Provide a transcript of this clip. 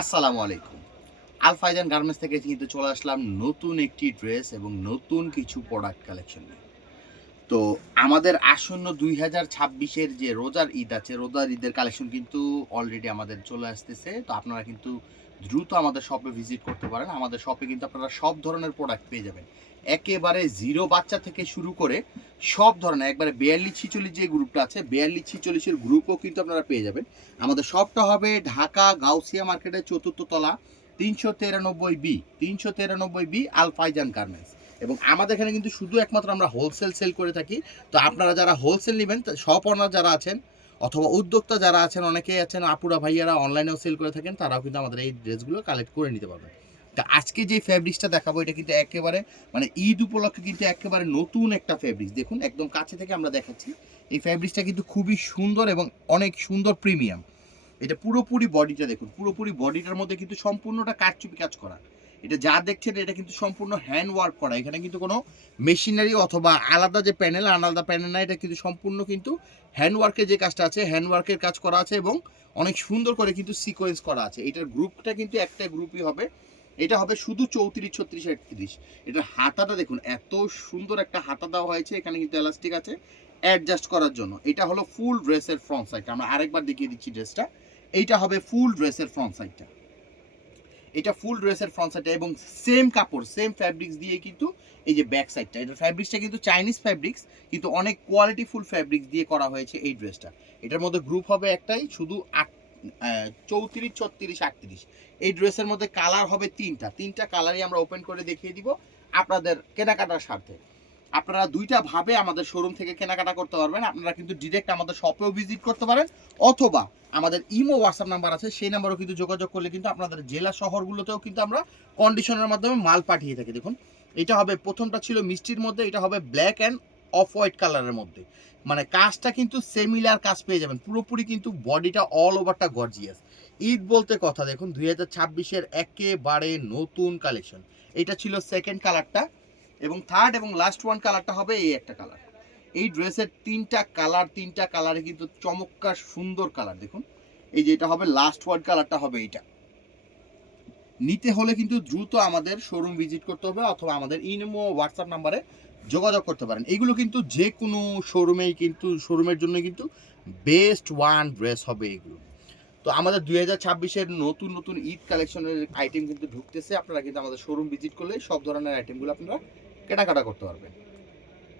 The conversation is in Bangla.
আসসালামু আলাইকুম। আল ফাইজান গার্মেন্টস থেকে কিন্তু চলে আসলাম নতুন একটি ড্রেস এবং নতুন কিছু প্রোডাক্ট কালেকশন নিয়ে। তো আমাদের আসন্ন ২০২৬ এর যে রোজার ঈদ আছে, রোজার ঈদের কালেকশন কিন্তু অলরেডি আমাদের চলে আসতেছে। তো আপনারা কিন্তু দ্রুত আমাদের শপে ভিজিট করতে পারেন। আমাদের শপে কিন্তু আপনারা সব ধরনের প্রোডাক্ট পেয়ে যাবেন। একেবারে 0 বাচ্চা থেকে শুরু করে সব ধরনের একবারে ৪২-৪৬ যে গ্রুপটা আছে, ৪২-৪৬ এর গ্রুপও কিন্তু আপনারা পেয়ে যাবেন। আমাদের শপটা হবে ঢাকা গাউসিয়া মার্কেটের ৪র্থ তলা ৩৯৩ বি আল ফাইজান গার্মেন্টস। এবং আমাদের এখানে কিন্তু শুধু একমাত্র আমরা হোলসেল সেল করে থাকি। তো আপনারা যারা হোলসেল নেবেন, শপ ওনার যারা আছেন অথবা উদ্যোক্তা যারা আছেন, অনেকেই আছেন আপুরা ভাইয়ারা অনলাইনেও সেল করে থাকেন, তারাও কিন্তু আমাদের এই ড্রেসগুলো কালেক্ট করে নিতে পারবেন। তা আজকে যে ফ্যাব্রিক্সটা দেখাবো এটা কিন্তু একেবারে মানে ঈদ উপলক্ষে কিন্তু একেবারে নতুন একটা ফ্যাব্রিক্স। দেখুন একদম কাছে থেকে আমরা দেখাচ্ছি। এই ফ্যাব্রিক্সটা কিন্তু খুবই সুন্দর এবং অনেক সুন্দর প্রিমিয়াম। এটা পুরোপুরি বডিটা দেখুন, পুরোপুরি বডিটার মধ্যে কিন্তু সম্পূর্ণটা কারচুপি কাজ করা। এটা যা দেখছেন এটা কিন্তু সম্পূর্ণ হ্যান্ড ওয়ার্ক করা। এখানে কিন্তু কোনো মেশিনারি অথবা আলাদা যে প্যানেল, আলাদা প্যানেল না, এটা কিন্তু সম্পূর্ণ কিন্তু হ্যান্ড ওয়ার্কের যে কাজটা আছে, হ্যান্ড ওয়ার্কের কাজ করা আছে এবং অনেক সুন্দর করে কিন্তু সিকোয়েন্স করা আছে। এটার গ্রুপটা কিন্তু একটা গ্রুপই হবে। এটা হবে শুধু 34, 36, 38। এটার হাতাটা দেখুন, এত সুন্দর একটা হাতা দেওয়া হয়েছে। এখানে কিন্তু এলাস্টিক আছে অ্যাডজাস্ট করার জন্য। এটা হলো ফুল ড্রেসের ফ্রন্ট সাইডটা। আমরা আরেকবার দেখিয়ে দিচ্ছি ড্রেসটা। এইটা হবে ফুল ড্রেসের ফ্রন্ট সাইডটা। এটা ফুল ড্রেসের ফ্রন্ট সাইডটা এবং সেম কাপড়, সেম ফ্যাব্রিক্স দিয়ে কিন্তু এই যে ব্যাক সাইডটা, এটার ফ্যাব্রিক্সটা কিন্তু চাইনিজ ফ্যাব্রিক্স, কিন্তু অনেক কোয়ালিটিফুল ফ্যাব্রিক্স দিয়ে করা হয়েছে এই ড্রেসটা। এটার মধ্যে গ্রুপ হবে একটাই, শুধু 34, 36, 38। এই ড্রেসের মধ্যে কালার হবে তিনটা কালারই আমরা ওপেন করে দেখিয়ে দিব আপনাদের কেনাকাটার স্বার্থে। আপনারা দুইটা ভাবে আমাদের শোরুম থেকে কেনাকাটা করতে পারবেন। আপনারা কিন্তু ডিরেক্ট আমাদের শপেও ভিজিট করতে পারেন, অথবা আমাদের ইমো হোয়াটসঅ্যাপ নাম্বার আছে, সেই নাম্বারও কিন্তু যোগাযোগ করলে কিন্তু আপনাদের জেলা শহরগুলোতেও কিন্তু আমরা কন্ডিশনের মাধ্যমে মাল পাঠিয়ে থাকি। দেখুন এটা হবে, প্রথমটা ছিল মিষ্টির মধ্যে, এটা হবে ব্ল্যাক অ্যান্ড অফ হোয়াইট কালারের মধ্যে। মানে কাজটা কিন্তু সেমিলার কাজ পেয়ে যাবেন, পুরোপুরি কিন্তু বডিটা অল ওভারটা গর্জিয়াস। ঈদ বলতে কথা, দেখুন 2026-এর একেবারে নতুন কালেকশন। এটা ছিল সেকেন্ড কালারটা এবং থার্ড এবং লাস্ট ওয়ান কালারটা হবে এই একটা কালার। এই ড্রেসের তিনটা কালারে কিন্তু চমৎকার সুন্দর কালার। দেখুন এই যে এটা হবে লাস্ট ওয়ান কালারটা হবে এইটা। নিতে হলে কিন্তু দ্রুত আমাদের শোরুম ভিজিট করতে হবে অথবা আমাদের ইমো হোয়াটসঅ্যাপ নাম্বারে যোগাযোগ করতে পারেন। এইগুলো কিন্তু যে কোনো শোরুমেই কিন্তু শোরুমের জন্য কিন্তু বেস্ট ওয়ান ড্রেস হবে এগুলো। তো আমাদের 2026-এর নতুন নতুন ঈদ কালেকশনের আইটেম কিন্তু ঢুকতেছে। আপনারা কিন্তু আমাদের শোরুম ভিজিট করলে সব ধরনের আইটেমগুলো আপনারা কেনাকাটা করতে পারবেন।